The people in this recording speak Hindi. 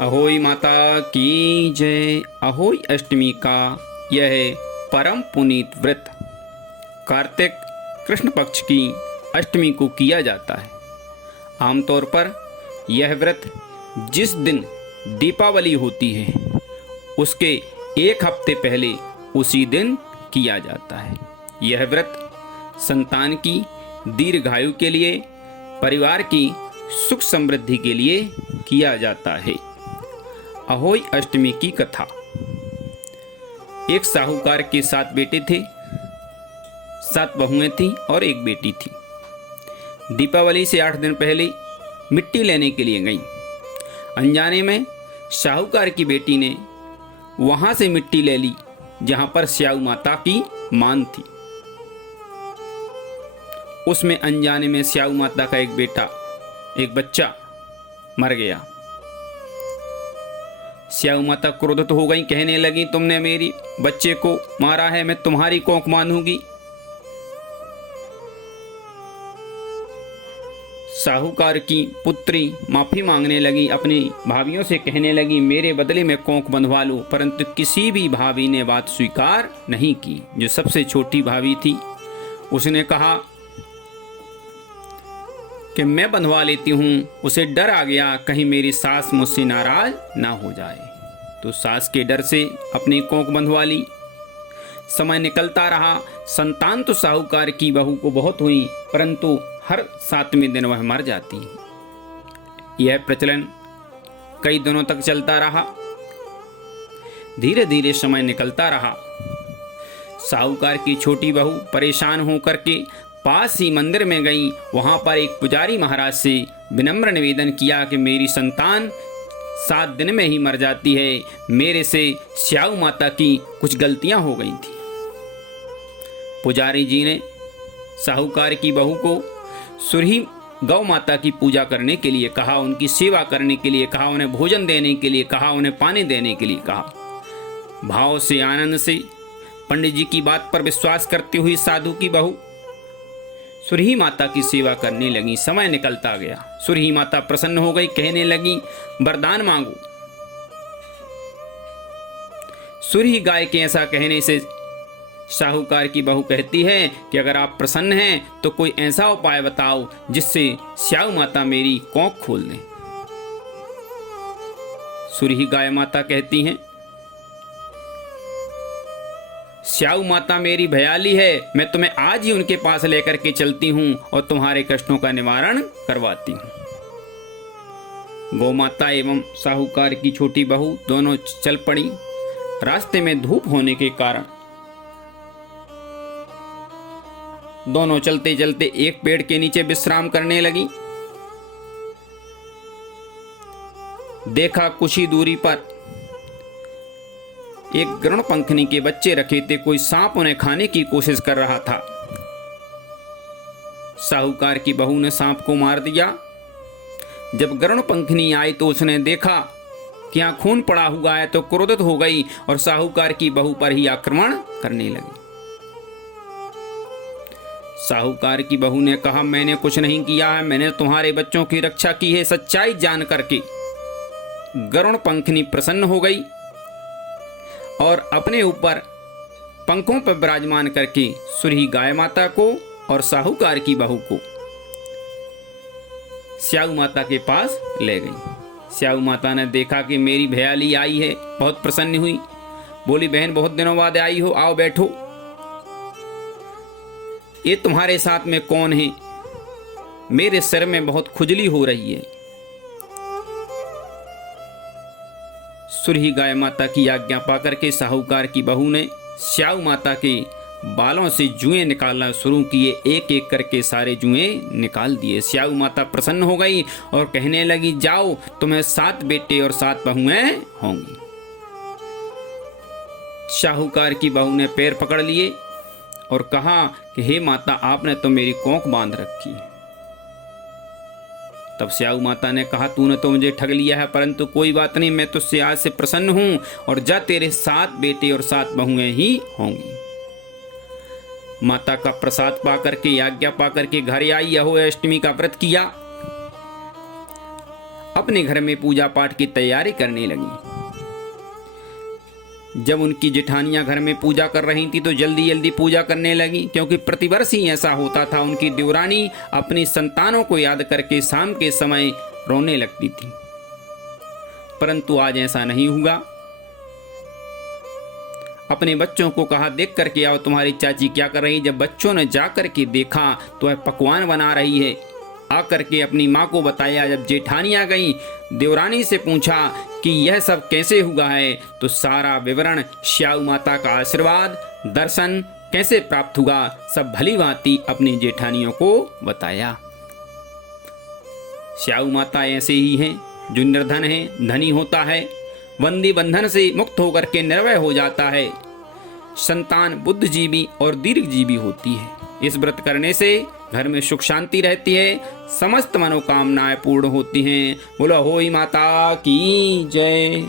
अहोई माता की जय। अहोई अष्टमी का यह परम पुनीत व्रत कार्तिक कृष्ण पक्ष की अष्टमी को किया जाता है। आमतौर पर यह व्रत जिस दिन दीपावली होती है उसके एक हफ्ते पहले उसी दिन किया जाता है। यह व्रत संतान की दीर्घायु के लिए, परिवार की सुख समृद्धि के लिए किया जाता है। अहोई अष्टमी की कथा। एक साहूकार के 7 बेटे थे, 7 बहुएं थीं और एक बेटी थी। दीपावली से 8 दिन पहले मिट्टी लेने के लिए गईं। अनजाने में साहूकार की बेटी ने वहां से मिट्टी ले ली जहां पर स्याऊ माता की मान थी। उसमें अनजाने में स्याऊ माता का एक बच्चा मर गया। स्याऊ माता क्रोधित हो गई, कहने लगी, तुमने मेरी बच्चे को मारा है, मैं तुम्हारी कोख बांधूंगी। साहूकार की पुत्री माफी मांगने लगी, अपनी भाभियों से कहने लगी, मेरे बदले में कोख बंधवा लो। परंतु किसी भी भाभी ने बात स्वीकार नहीं की। जो सबसे छोटी भाभी थी उसने कहा कि मैं बंधवा लेती हूँ। उसे डर आ गया कहीं मेरी सास मुझसे नाराज ना हो जाए, तो सास के डर से अपनी कोख बंधवा ली। समय निकलता रहा। संतान तो साहूकार की बहू को बहुत हुई, परंतु हर 7वें दिन वह मर जाती। यह प्रचलन कई दिनों तक चलता रहा। धीरे धीरे समय निकलता रहा। साहूकार की छोटी बहू परेशान होकर के पास ही मंदिर में गई। वहां पर एक पुजारी महाराज से विनम्र निवेदन किया कि मेरी संतान 7 दिन में ही मर जाती है, मेरे से स्याऊ माता की कुछ गलतियां हो गई थी। पुजारी जी ने साहूकार की बहू को सुरही गौ माता की पूजा करने के लिए कहा, उनकी सेवा करने के लिए कहा, उन्हें भोजन देने के लिए कहा, उन्हें पानी देने के लिए कहा। भाव से, आनंद से पंडित जी की बात पर विश्वास करती हुई साधु की बहू सुरही माता की सेवा करने लगी। समय निकलता गया। सुरही माता प्रसन्न हो गई, कहने लगी, वरदान मांगो। सुरही गाय के ऐसा कहने से साहूकार की बहू कहती है कि अगर आप प्रसन्न हैं तो कोई ऐसा उपाय बताओ जिससे स्याऊ माता मेरी कोख खोल दे। सुरही गाय माता कहती हैं, स्याऊ माता मेरी भयाली है, मैं तुम्हें आज ही उनके पास लेकर के चलती हूँ और तुम्हारे कष्टों का निवारण करवाती हूँ। गौ माता एवं साहूकार की छोटी बहू दोनों चल पड़ी। रास्ते में धूप होने के कारण दोनों चलते चलते एक पेड़ के नीचे विश्राम करने लगी। देखा कुछ ही दूरी पर एक गरुड़ पंखनी के बच्चे रखे थे। कोई सांप उन्हें खाने की कोशिश कर रहा था। साहूकार की बहू ने सांप को मार दिया। जब गरुड़ पंखनी आई तो उसने देखा कि यहाँ खून पड़ा हुआ है, तो क्रोधित हो गई और साहूकार की बहू पर ही आक्रमण करने लगी। साहूकार की बहू ने कहा, मैंने कुछ नहीं किया है, मैंने तुम्हारे बच्चों की रक्षा की है। सच्चाई जान करके गरुड़ पंखनी प्रसन्न हो गई और अपने ऊपर पंखों पर विराजमान करके सुरही गाय माता को और साहूकार की बहू को स्याऊ माता के पास ले गई। स्याऊ माता ने देखा कि मेरी भयाली आई है, बहुत प्रसन्न हुई। बोली, बहन बहुत दिनों बाद आई हो, आओ बैठो। ये तुम्हारे साथ में कौन है? मेरे सिर में बहुत खुजली हो रही है। सुरही गाय माता की आज्ञा पाकर के साहूकार की बहू ने स्याऊ माता के बालों से जुएं निकालना शुरू किए। एक एक करके सारे जुएं निकाल दिए। स्याऊ माता प्रसन्न हो गई और कहने लगी, जाओ, तुम्हें 7 बेटे और 7 बहुएं होंगी। साहूकार की बहू ने पैर पकड़ लिए और कहा कि हे माता, आपने तो मेरी कोख बांध रखी है। तब स्याऊ माता ने कहा, तूने तो मुझे ठग लिया है, परंतु कोई बात नहीं, मैं तुझसे आज से प्रसन्न हूं और जा, तेरे 7 बेटे और 7 बहुएं ही होंगी। माता का प्रसाद पाकर के, आज्ञा पाकर के घर आई। अहोई अष्टमी का व्रत किया। अपने घर में पूजा पाठ की तैयारी करने लगी। जब उनकी जेठानियां घर में पूजा कर रही थी तो जल्दी जल्दी पूजा करने लगी, क्योंकि प्रतिवर्ष ही ऐसा होता था। उनकी देवरानी अपनी संतानों को याद करके शाम के समय रोने लगती थी, परंतु आज ऐसा नहीं हुआ। अपने बच्चों को कहा, देख करके आओ तुम्हारी चाची क्या कर रही। जब बच्चों ने जा करके देखा तो वह पकवान बना रही है। आकर के अपनी माँ को बताया। जब जेठानियाँ गई, देवरानी से पूछा कि यह सब कैसे हुआ है, तो सारा विवरण, श्याऊ माता का आशीर्वाद, दर्शन कैसे प्राप्त हुआ, सब भली भांति अपनी जेठानियों को बताया। श्याऊ माता ऐसे ही हैं जो निर्धन है, धनी होता है, बंदी बंधन से मुक्त होकर के निर्भय हो जाता है। संतान बुद्धिजीवी और दीर्घजीवी होती है। इस व्रत करने से घर में सुख शांति रहती है, समस्त मनोकामनाएं पूर्ण होती हैं। बोलो होई माता की जय।